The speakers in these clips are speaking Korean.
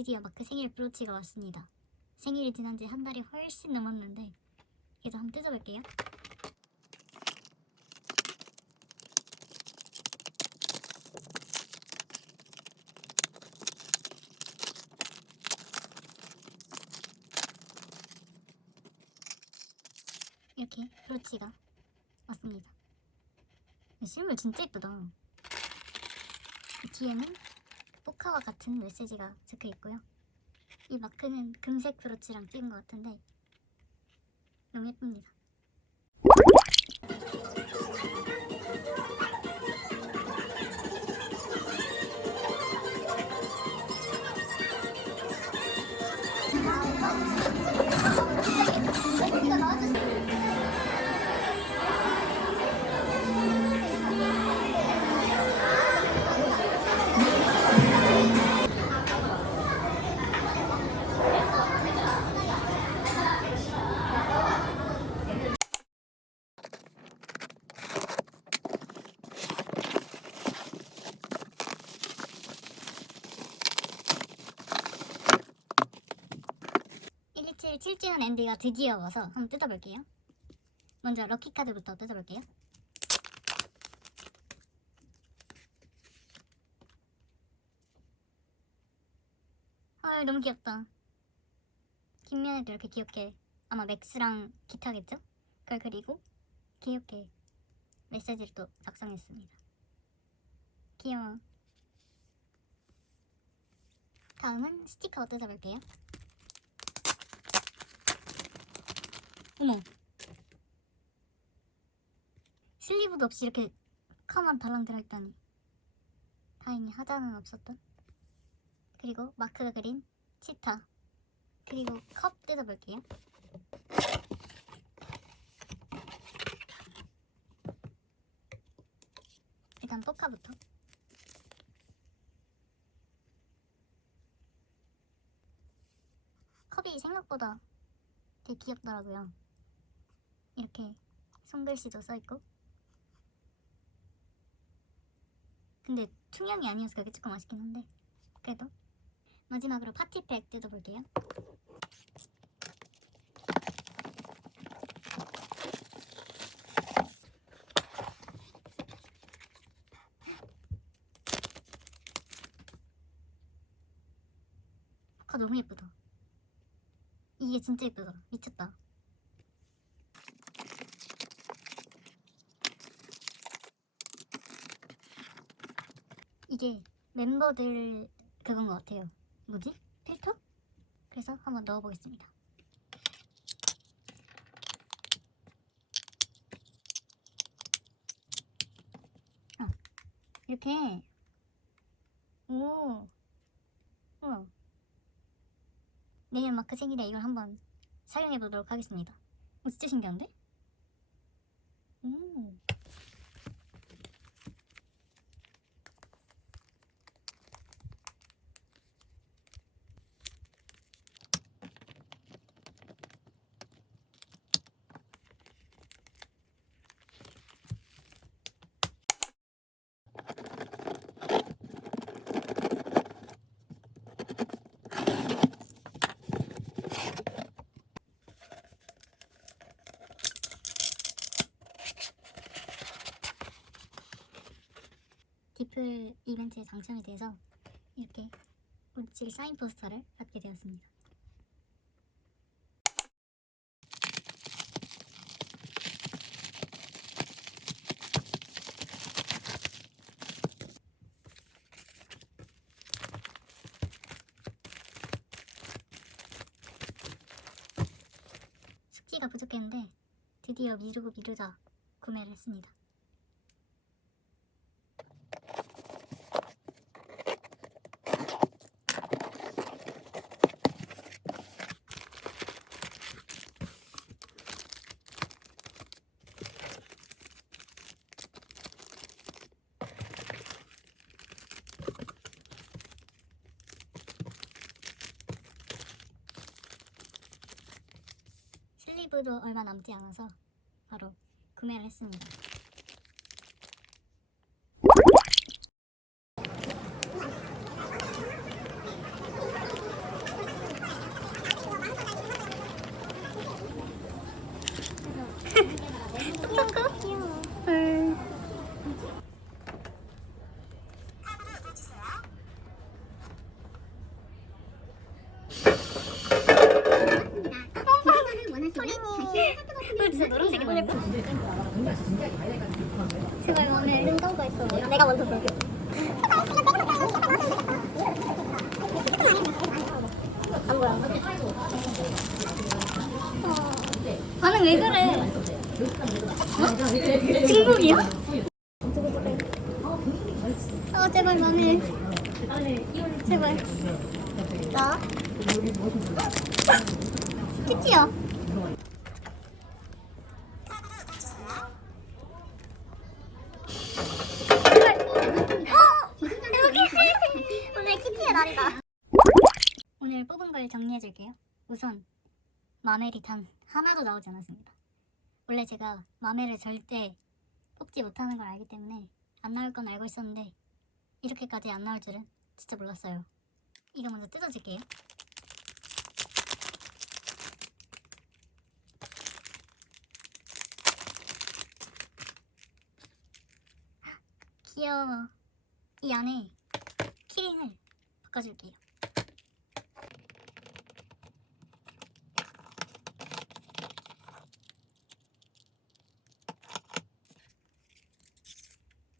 드디어 마크 생일 브로치가 왔습니다. 생일이 지난 지 한 달이 훨씬 넘었는데 얘도 한번 뜯어볼게요. 이렇게 브로치가 왔습니다. 실물 진짜 예쁘다. 뒤에는 포카와 같은 메시지가 적혀 있고요. 이 마크는 금색 브로치랑 찍은 것 같은데 너무 예쁩니다. (127) 7주년 앤디가 드디어 와서 한번 뜯어볼게요. 먼저 럭키 카드부터 뜯어볼게요. 헐 너무 귀엽다. 뒷면에도 이렇게 귀엽게 아마 맥스랑 기타겠죠? 그걸 그리고 귀엽게 메시지를 또 작성했습니다. 귀여워. 다음은 스티커 뜯어볼게요 어머. 슬리브도 없이 이렇게 카만 달랑 들어있다니. 다행히 하자는 없었던. 그리고 마크가 그린 치타. 그리고 컵 뜯어볼게요. 일단 포카부터. 컵이 생각보다 되게 귀엽더라고요 이렇게 손글씨도 써있고. 근데 투명이 아니어서 그게 조금 아쉽긴 한데 그래도. 마지막으로 파티팩 뜯어볼게요. 포카 너무 예쁘다. 이게 진짜 예쁘다 미쳤다 이게 멤버들 그건 것 같아요. 뭐지? 필터? 그래서 한번 넣어보겠습니다. 어, 이렇게 오, 우와. 내년 마크 생일에 이걸 한번 사용해 보도록 하겠습니다. 오, 진짜 신기한데? 오. 디플 이벤트에 당첨이 돼서 이렇게 우칠 사인 포스터를 받게 되었습니다. 숙지가 부족했는데 드디어 미루고 미루다 구매를 했습니다. 슬리브도 얼마 남지 않아서 바로 구매를 했습니다. 제발. 어. 반응 왜 그래? 어? 중국이야? 아 제발 마음에. 제발. 나. 키티야. 마멜이 단 하나도 나오지 않았습니다. 원래 제가 마멜을 절대 뽑지 못하는 걸 알기 때문에 안 나올 건 알고 있었는데 이렇게까지 안 나올 줄은 진짜 몰랐어요. 이거 먼저 뜯어줄게요. 귀여워. 이 안에 키링을 바꿔줄게요.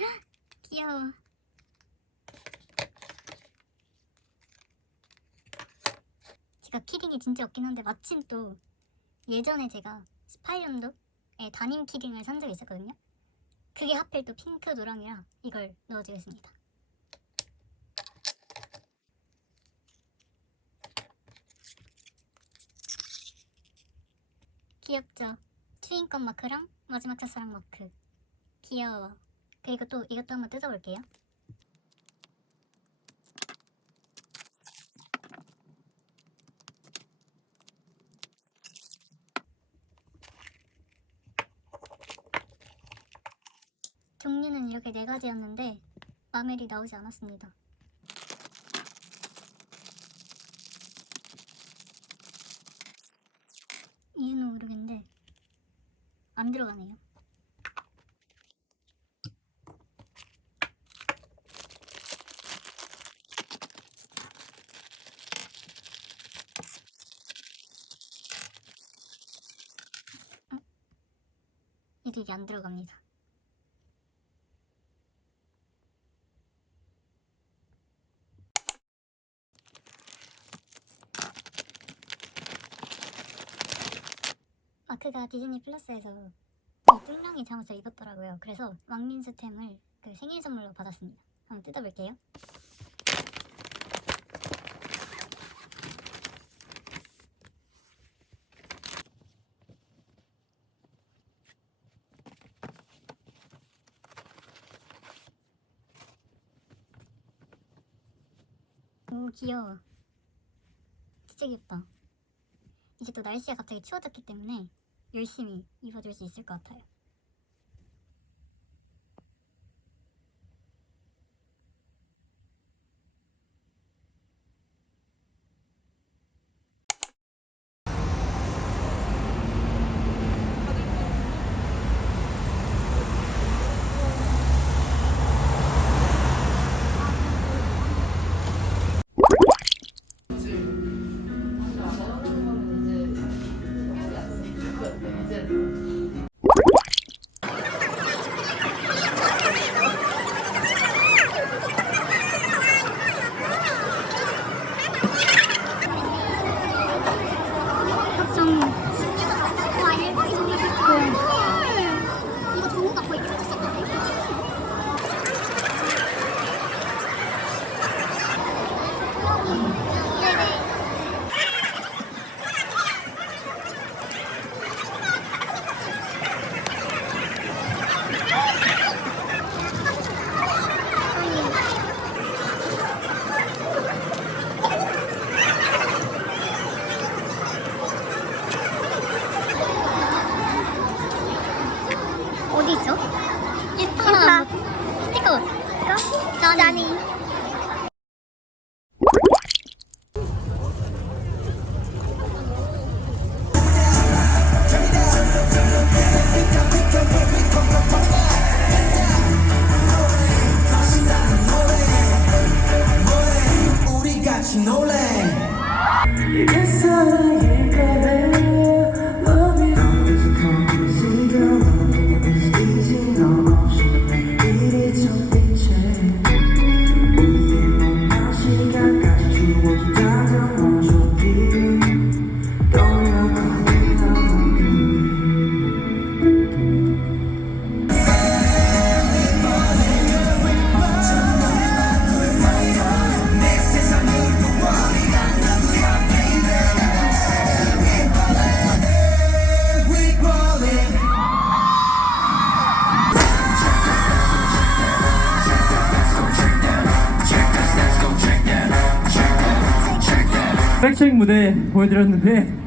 헉, 귀여워. 제가 키링이 진짜 없긴 한데 마침 또 예전에 제가 18년도에 담임 키링을 산 적이 있었거든요. 그게 하필 또 핑크 노랑이라 이걸 넣어주겠습니다. 귀엽죠? 트윈컷 마크랑 마지막 첫사랑 마크. 귀여워. 그리고 또 이것도 한번 뜯어볼게요. 10시까지였는데 아멜이 나오지 않았습니다. 이유는 모르겠는데 안 들어가네요. 어? 이게 안 들어갑니다. 마크가 디즈니 플러스에서 이 뚱랑이 잠옷을 입었더라고요. 그래서 왕민수템을 그 생일 선물로 받았습니다. 한번 뜯어볼게요. 오 귀여워. 진짜 귀엽다. 이제 또 날씨가 갑자기 추워졌기 때문에 열심히 입어줄 수 있을 것 같아요. 짜 보여드렸는데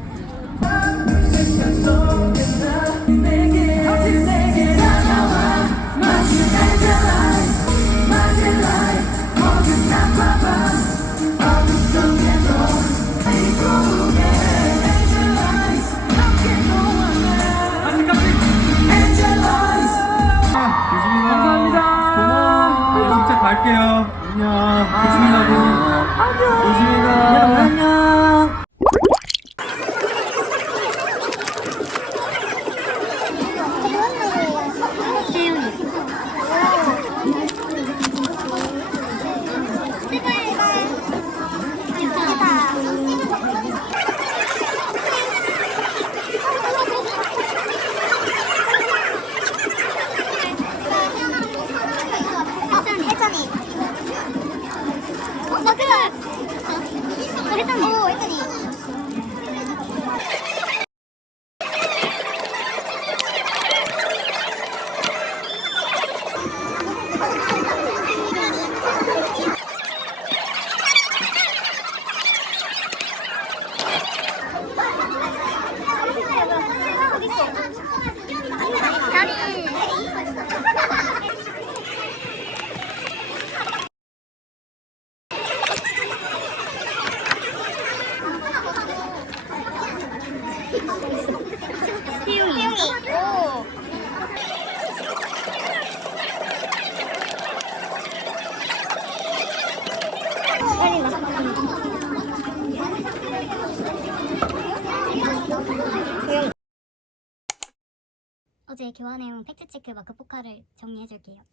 교환해온 팩트체크 마크 포카를 정리해줄게요.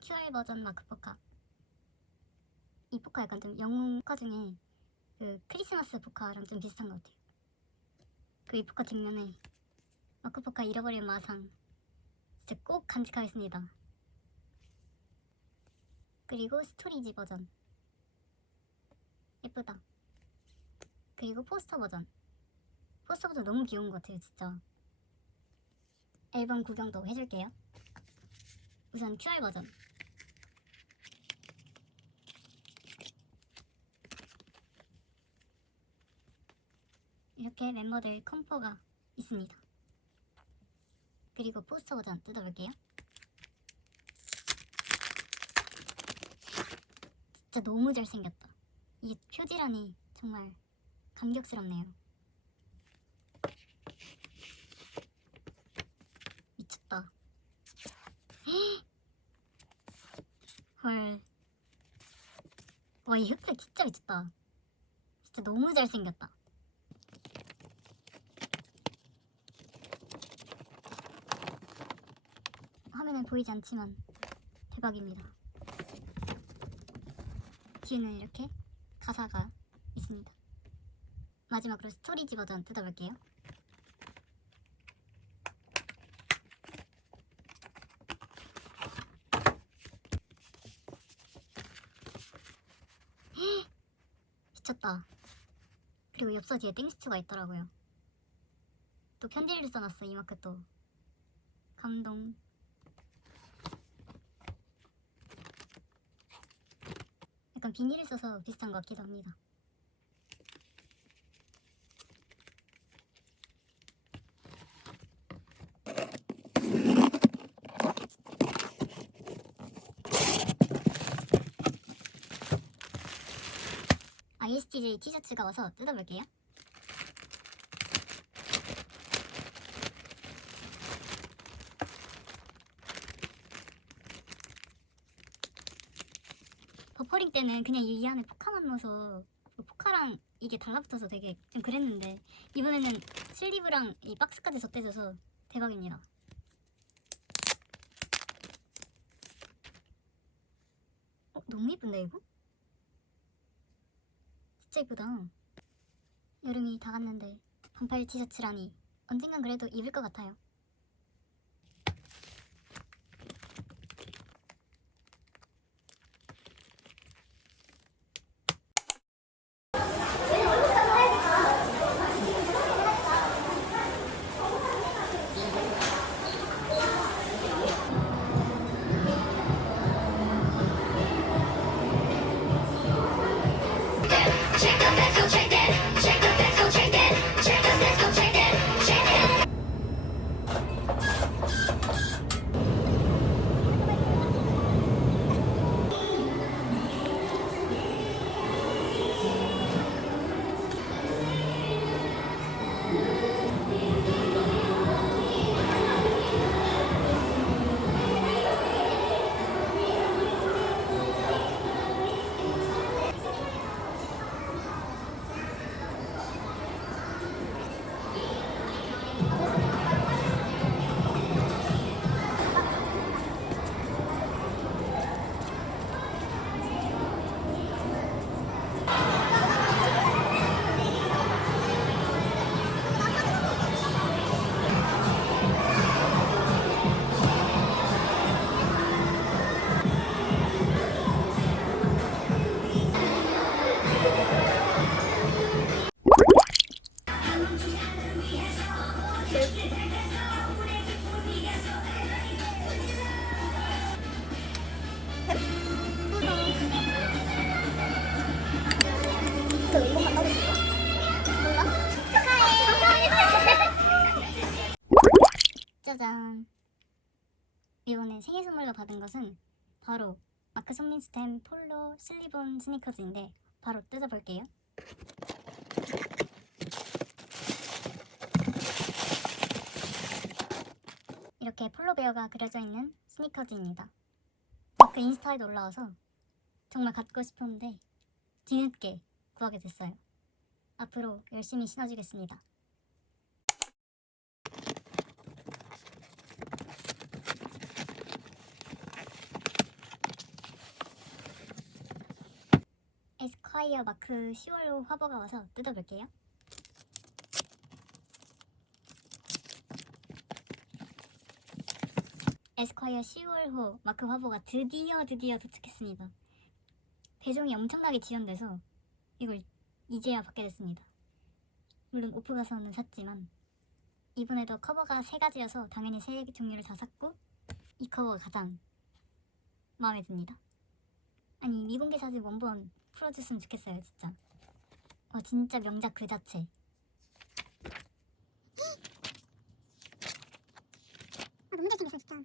QR 버전 마크 포카. 이 포카 약간 좀 영웅 포카 중에 그 크리스마스 포카랑 좀 비슷한 것 같아요. 그 이 포카 뒷면에 마크 포카 잃어버린 마상 진짜 꼭 간직하겠습니다. 그리고 스토리지 버전 예쁘다. 그리고 포스터 버전 포스터 버전 너무 귀여운 것 같아요 진짜. 앨범 구경도 해줄게요. 우선 QR 버전. 이렇게 멤버들 컴포가 있습니다. 그리고 포스터 버전 뜯어볼게요. 진짜 너무 잘생겼다. 이게 표지란이 정말 감격스럽네요. 미쳤다. 헐. 와, 이 흑백 진짜 미쳤다. 진짜 너무 잘생겼다. 화면에 보이지 않지만 대박입니다. 뒤에는 이렇게 가사가 있습니다. 마지막으로 스토리지 버전 뜯어볼게요. 미쳤다. 그리고 엽서 뒤에 땡스투가 있더라고요. 또 편지를 써놨어 이마크 또. 감동. 약간 비닐을 써서 비슷한 것 같기도 합니다. ISTJ 티셔츠가 와서 뜯어볼게요. 버퍼링 때는 그냥 이 안에 포카만 넣어서 그 포카랑 이게 달라붙어서 되게 좀 그랬는데 이번에는 슬리브랑 이 박스까지 덧대져서 대박입니다. 어, 너무 예쁜데 이거? 예쁘다. 여름이 다 갔는데 반팔 티셔츠라니 언젠간 그래도 입을 것 같아요. 짜잔. 이번에 생일 선물로 받은 것은 바로 마크 송민스템 폴로 슬리본 스니커즈인데 바로 뜯어볼게요. 이렇게 폴로베어가 그려져 있는 스니커즈입니다. 마크 인스타에도 올라와서 정말 갖고 싶었는데 뒤늦게 구하게 됐어요. 앞으로 열심히 신어주겠습니다. 에스콰이어 마크 10월 호 화보가 와서 뜯어볼게요. 에스콰이어 10월호 마크 화보가 드디어 드디어 도착했습니다. 배송이 엄청나게 지연돼서 이걸 이제야 받게 됐습니다. 물론 오프 가서는 샀지만 이번에도 커버가 세 가지여서 당연히 세 종류를 다 샀고 이 커버가 가장 마음에 듭니다. 아니 미공개 사진 원본 풀어줬으면 좋겠어요 진짜. 어 진짜 명작 그 자체. 아, 너무 잘생겼어 진짜.